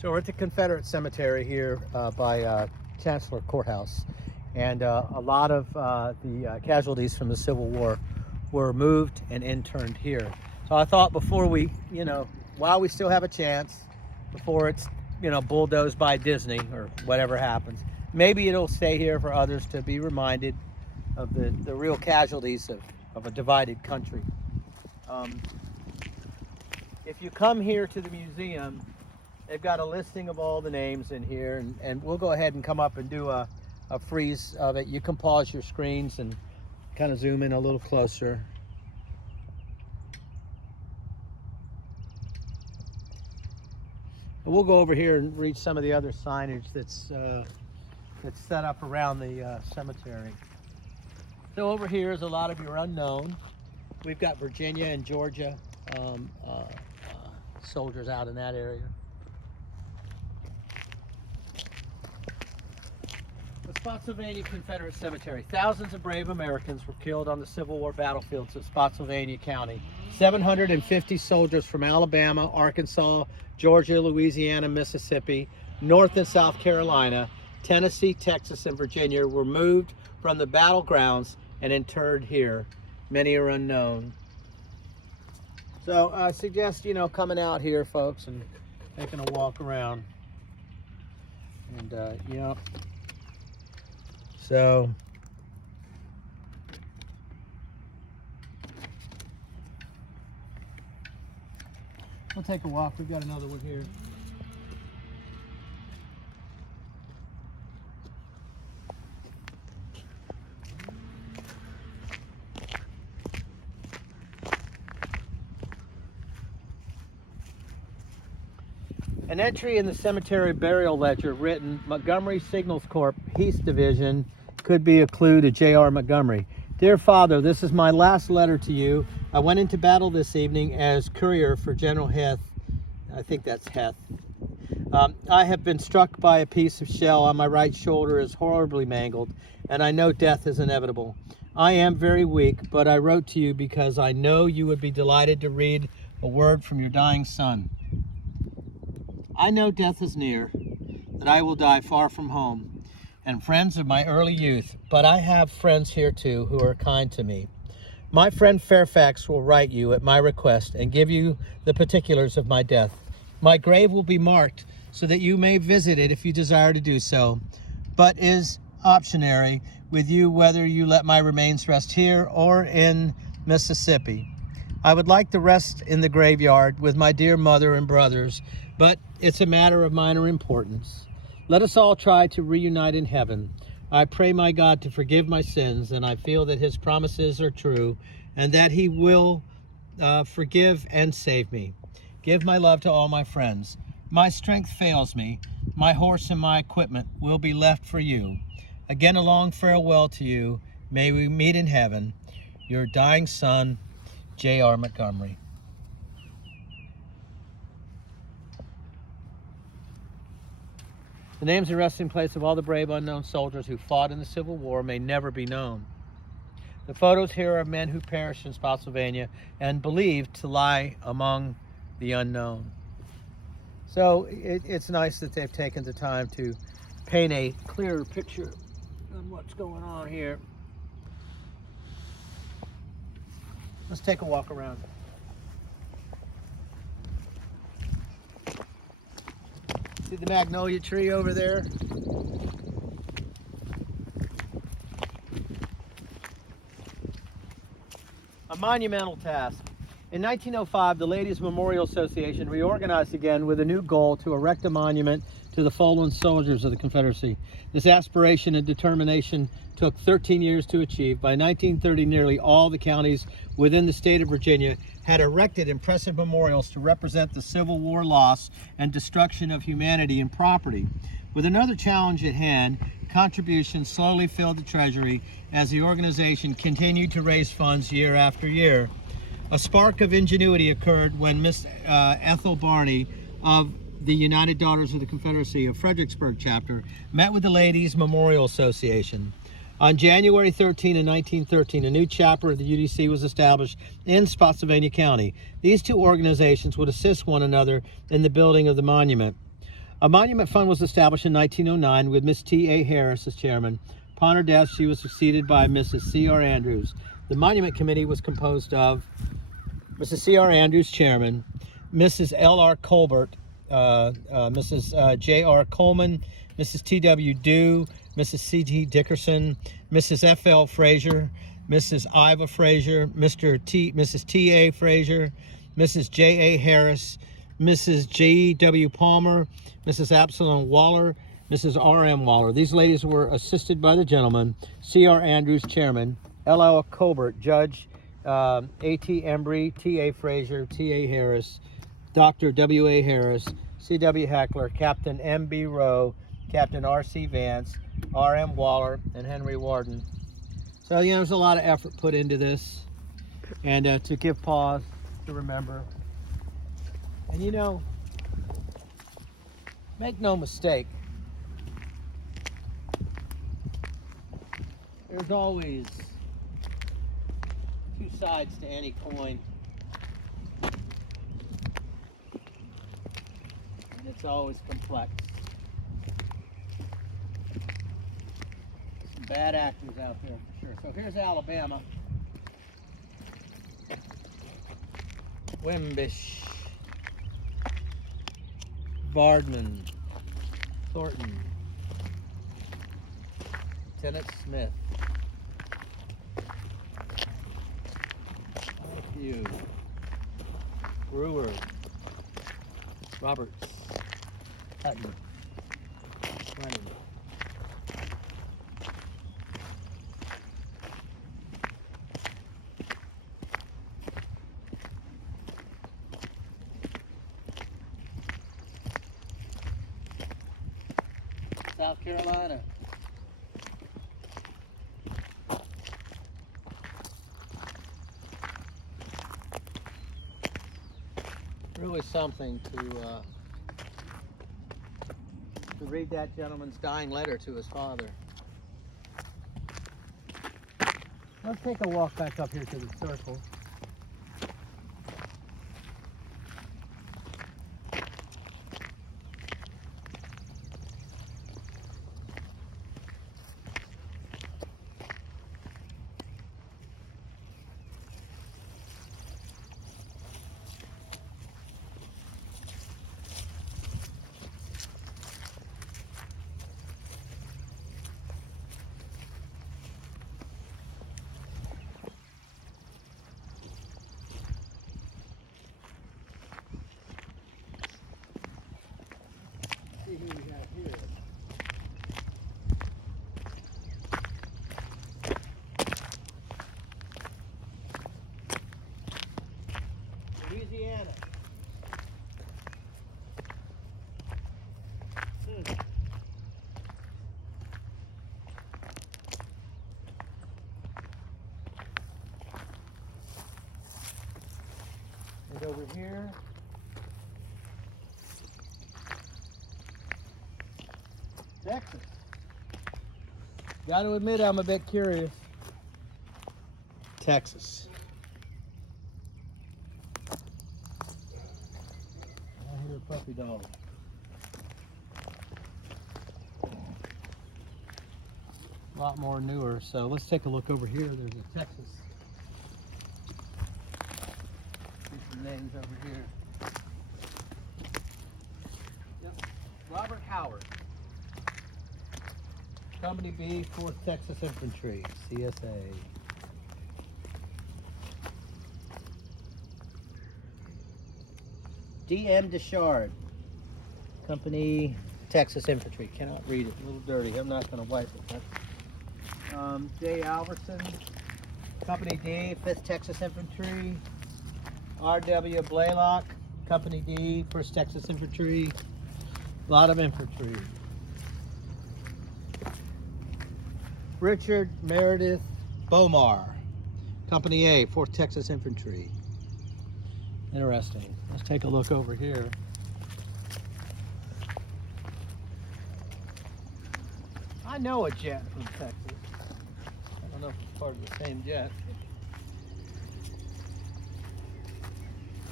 So we're at the Confederate Cemetery here by Chancellor Courthouse, and a lot of the casualties from the Civil War were moved and interned here. So I thought before we, while we still have a chance, before it's, bulldozed by Disney or whatever happens, maybe it'll stay here for others to be reminded of the real casualties of a divided country. If you come here to the museum, they've got a listing of all the names in here, and we'll go ahead and come up and do a freeze of it. You can pause your screens and kind of zoom in a little closer. We'll go over here and read some of the other signage that's set up around the cemetery. So over here is a lot of your unknown. We've got Virginia and Georgia soldiers out in that area. The Spotsylvania Confederate Cemetery. Thousands of brave Americans were killed on the Civil War battlefields of Spotsylvania County. 750 soldiers from Alabama, Arkansas, Georgia, Louisiana, Mississippi, North and South Carolina, Tennessee, Texas, and Virginia were moved from the battlegrounds and interred here. Many are unknown. So I suggest, coming out here, folks, and taking a walk around. And, so we'll take a walk. We've got another one here. An entry in the cemetery burial ledger written, Montgomery Signals Corp, East Division, could be a clue to J.R. Montgomery. Dear Father, this is my last letter to you. I went into battle this evening as courier for General Heth. I think that's Heth. I have been struck by a piece of shell on my right shoulder, is horribly mangled, and I know death is inevitable. I am very weak, but I wrote to you because I know you would be delighted to read a word from your dying son. I know death is near, that I will die far from home and friends of my early youth, but I have friends here too who are kind to me. My friend Fairfax will write you at my request and give you the particulars of my death. My grave will be marked so that you may visit it if you desire to do so, but is optionary with you whether you let my remains rest here or in Mississippi. I would like to rest in the graveyard with my dear mother and brothers, but it's a matter of minor importance. Let us all try to reunite in heaven. I pray my God to forgive my sins, and I feel that his promises are true, and that he will forgive and save me. Give my love to all my friends. My strength fails me. My horse and my equipment will be left for you. Again, a long farewell to you. May we meet in heaven. Your dying son, J.R. Montgomery. The names and resting place of all the brave unknown soldiers who fought in the Civil War may never be known. The photos here are of men who perished in Spotsylvania and believed to lie among the unknown. So it's nice that they've taken the time to paint a clearer picture of what's going on here. Let's take a walk around. See the magnolia tree over there? A monumental task. In 1905, the Ladies Memorial Association reorganized again with a new goal to erect a monument to the fallen soldiers of the Confederacy. This aspiration and determination took 13 years to achieve. By 1930, nearly all the counties within the state of Virginia had erected impressive memorials to represent the Civil War loss and destruction of humanity and property. With another challenge at hand, contributions slowly filled the treasury as the organization continued to raise funds year after year. A spark of ingenuity occurred when Miss Ethel Barney of the United Daughters of the Confederacy of Fredericksburg chapter met with the Ladies Memorial Association. On January 13 in 1913, a new chapter of the UDC was established in Spotsylvania County. These two organizations would assist one another in the building of the monument. A monument fund was established in 1909 with Miss T.A. Harris as chairman. Upon her death, she was succeeded by Mrs. C.R. Andrews. The monument committee was composed of Mrs. C.R. Andrews, chairman, Mrs. L.R. Colbert, Mrs. J.R. Coleman, Mrs. T.W. Dew, Mrs. C.T. Dickerson, Mrs. F.L. Frazier, Mrs. Iva Frazier, Mrs. T.A. Frazier, Mrs. J.A. Harris, Mrs. G.W. Palmer, Mrs. Absalom Waller, Mrs. R.M. Waller. These ladies were assisted by the gentleman, C.R. Andrews, chairman, L.L. Colbert, judge, A.T. Embry, T.A. Frazier, T.A. Harris, Dr. W.A. Harris, C.W. Heckler, Captain M.B. Rowe, Captain R.C. Vance, R.M. Waller, and Henry Warden. So, there's a lot of effort put into this, and to give pause, to remember. And make no mistake, there's always two sides to any coin. And it's always complex. Some bad actors out there for sure. So here's Alabama. Wimbish. Vardman. Thornton. Lieutenant Smith. Matthew. Brewer. Roberts. Hutton. Brennan. South Carolina. Really something to read that gentleman's dying letter to his father. Let's take a walk back up here to the circle. See who we have here. Louisiana. And over here, Texas. Got to admit, I'm a bit curious. Texas. I hear a puppy dog. A lot more newer. So let's take a look over here. There's a Texas. See some names over here. Yep. Robert Howard. Company B, 4th Texas Infantry, CSA. D.M. Deschard, Company Texas Infantry. Cannot read it, a little dirty. I'm not going to wipe it. J. Alverson, Company D, 5th Texas Infantry. R.W. Blaylock, Company D, 1st Texas Infantry. A lot of infantry. Richard Meredith Bomar, Company A, 4th Texas Infantry. Interesting. Let's take a look over here. I know a jet from Texas. I don't know if it's part of the same jet.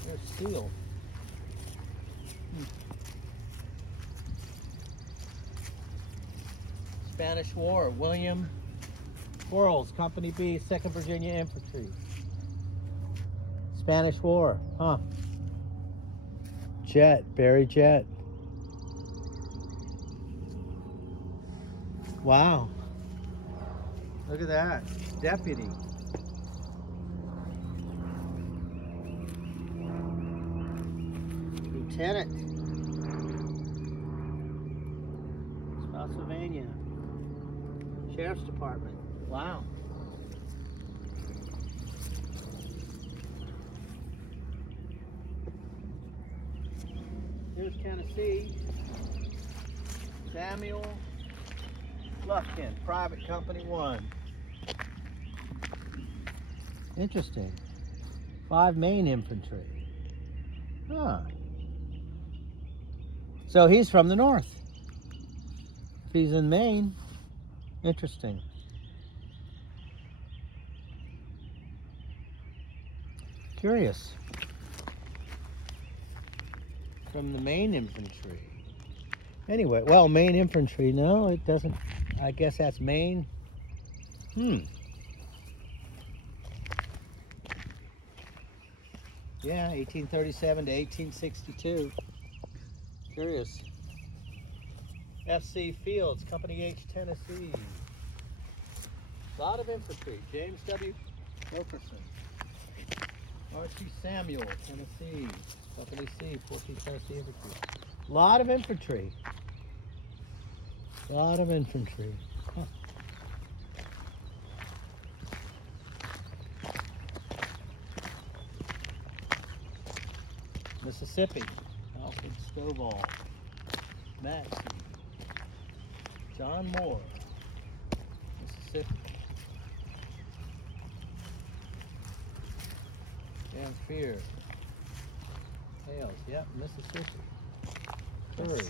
There's steel. Spanish War, William Quarles, Company B, 2nd Virginia Infantry. Spanish War, huh? Jet, Barry Jet. Wow. Look at that. Deputy. Lieutenant. Spotsylvania. Sheriff's Department. Wow. Here's Tennessee. Samuel Lufkin, Private Company 1. Interesting. 5 Maine Infantry. Huh. So he's from the north. If he's in Maine, interesting. Curious. From the Maine Infantry. Anyway, well, Maine Infantry, no, it doesn't. I guess that's Maine. Yeah, 1837 to 1862. Curious. F.C. Fields, Company H, Tennessee. A lot of infantry. James W. Wilkerson. R.C. Samuel, Tennessee. Company C, 14th Tennessee Infantry. A lot of infantry. A lot of infantry. Huh. Mississippi. Alfred Stovall. Maxey. John Moore. Mississippi. Dan Fear. Hales. Yep, Mississippi. Curry.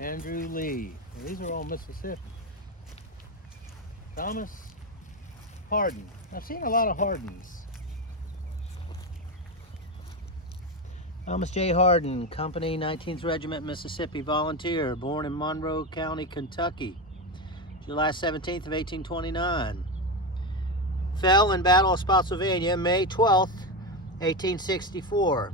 Andrew Lee. Well, these are all Mississippi. Thomas Hardin. I've seen a lot of Hardins. Thomas J. Hardin, Company 19th Regiment, Mississippi, volunteer, born in Monroe County, Kentucky, July 17th of 1829. Fell in Battle of Spotsylvania, May 12th, 1864.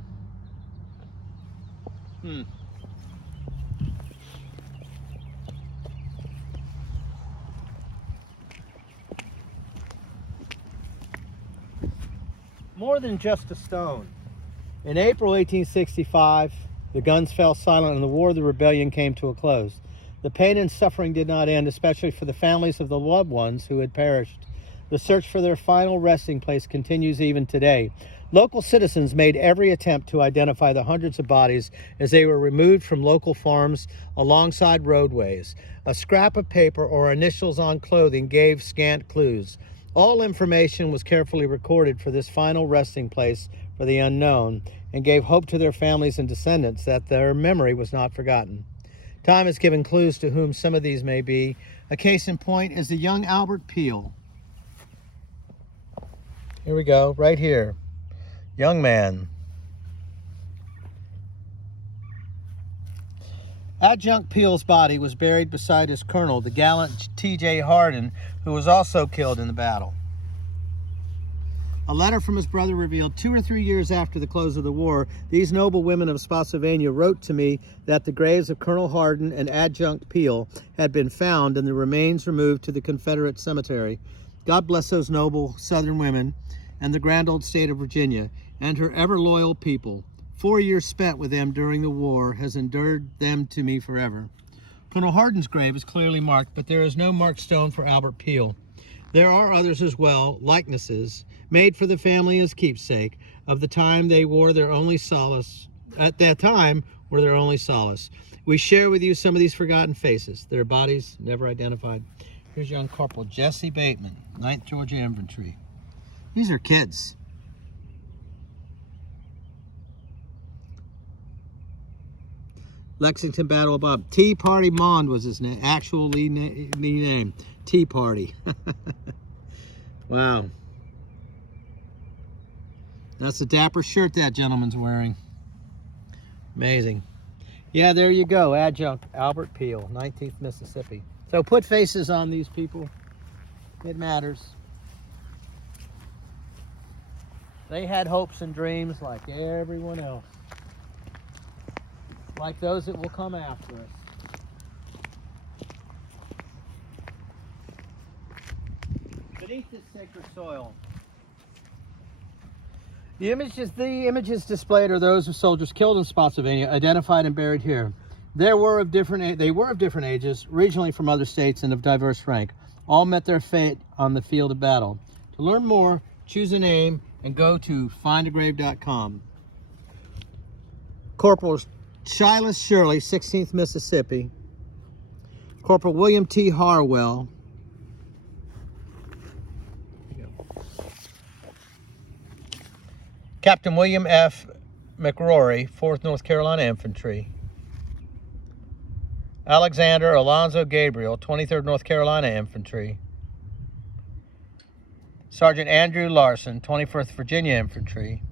More than just a stone. In April 1865, the guns fell silent and the War of the Rebellion came to a close. The pain and suffering did not end, especially for the families of the loved ones who had perished. The search for their final resting place continues even today. Local citizens made every attempt to identify the hundreds of bodies as they were removed from local farms alongside roadways. A scrap of paper or initials on clothing gave scant clues. All information was carefully recorded for this final resting place for the unknown and gave hope to their families and descendants that their memory was not forgotten. Time has given clues to whom some of these may be. A case in point is the young Albert Peel. Here we go, right here. Young man. Adjunct Peel's body was buried beside his colonel, the gallant T.J. Hardin, who was also killed in the battle. A letter from his brother revealed 2 or 3 years after the close of the war, these noble women of Spotsylvania wrote to me that the graves of Colonel Hardin and Adjunct Peel had been found and the remains removed to the Confederate Cemetery. God bless those noble Southern women and the grand old state of Virginia and her ever loyal people. 4 years spent with them during the war has endeared them to me forever. Colonel Hardin's grave is clearly marked, but there is no marked stone for Albert Peel. There are others as well, likenesses, made for the family as keepsake of the time they wore their only solace. At that time, were their only solace. We share with you some of these forgotten faces, their bodies never identified. Here's young Corporal Jesse Bateman, 9th Georgia Infantry. These are kids. Lexington Battle of Bob. Tea Party Mond was his name, actual lead name. Tea Party. Wow. That's a dapper shirt that gentleman's wearing. Amazing. Yeah, there you go. Adjunct Albert Peel, 19th Mississippi. So put faces on these people. It matters. They had hopes and dreams like everyone else. Like those that will come after us. Beneath this sacred soil. The images displayed are those of soldiers killed in Spotsylvania, identified and buried here. They were of different ages, regionally from other states, and of diverse rank. All met their fate on the field of battle. To learn more, choose a name and go to findagrave.com. Corporal Silas Shirley, 16th Mississippi. Corporal William T. Harwell. Captain William F. McRory, 4th North Carolina Infantry. Alexander Alonzo Gabriel, 23rd North Carolina Infantry. Sergeant Andrew Larson, 21st Virginia Infantry.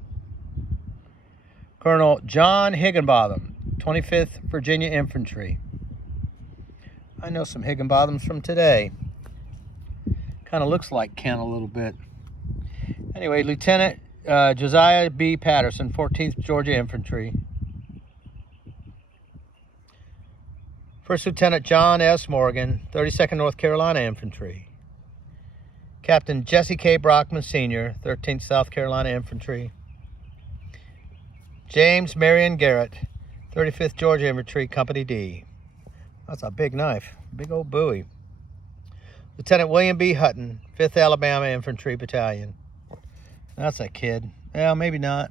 Colonel John Higginbotham, 25th Virginia Infantry. I know some Higginbothams from today. Kind of looks like Ken a little bit. Anyway, Lieutenant Josiah B. Patterson, 14th Georgia Infantry. First Lieutenant John S. Morgan, 32nd North Carolina Infantry. Captain Jesse K. Brockman, Sr., 13th South Carolina Infantry. James Marion Garrett, 35th Georgia Infantry, Company D. That's a big knife, big old bowie. Lieutenant William B. Hutton, 5th Alabama Infantry Battalion. That's a kid. Well, maybe not.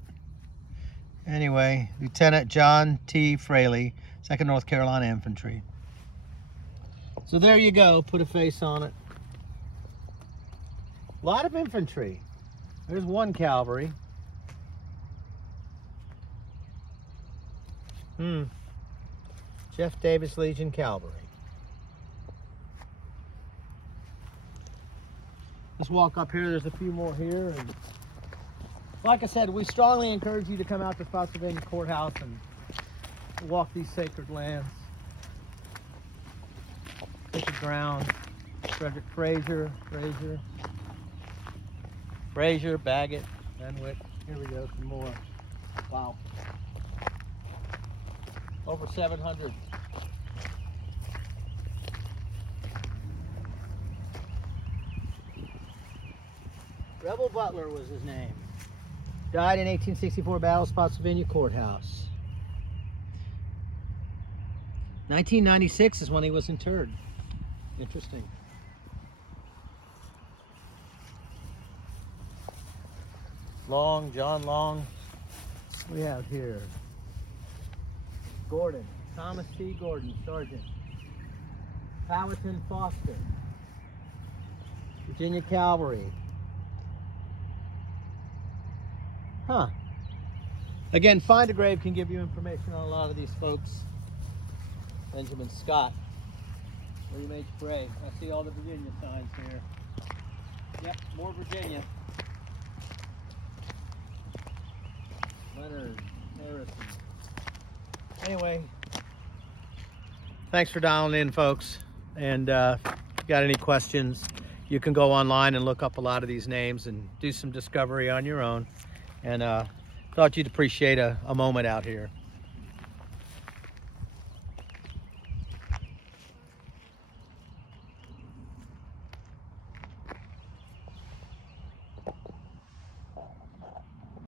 Anyway, Lieutenant John T. Fraley, 2nd North Carolina Infantry. So there you go. Put a face on it. A lot of infantry. There's one cavalry. Jeff Davis Legion Cavalry. Let's walk up here. There's a few more here. And like I said, we strongly encourage you to come out to Spotsylvania Court House and walk these sacred lands. Sacred ground. Frederick Fraser, Baggett, Benwick. Here we go, some more. Wow. Over 700. Rebel Butler was his name. Died in 1864 Battle of Spotsylvania Court House. 1996 is when he was interred. Interesting. John Long. We have here Gordon, Thomas C. Gordon, Sergeant. Powhatan Foster, Virginia Cavalry. Again, Find a Grave can give you information on a lot of these folks. Benjamin Scott, William H. Bray. I see all the Virginia signs here. Yep, more Virginia. Leonard Harrison. Anyway, thanks for dialing in, folks. And if you got any questions, you can go online and look up a lot of these names and do some discovery on your own. And thought you'd appreciate a moment out here.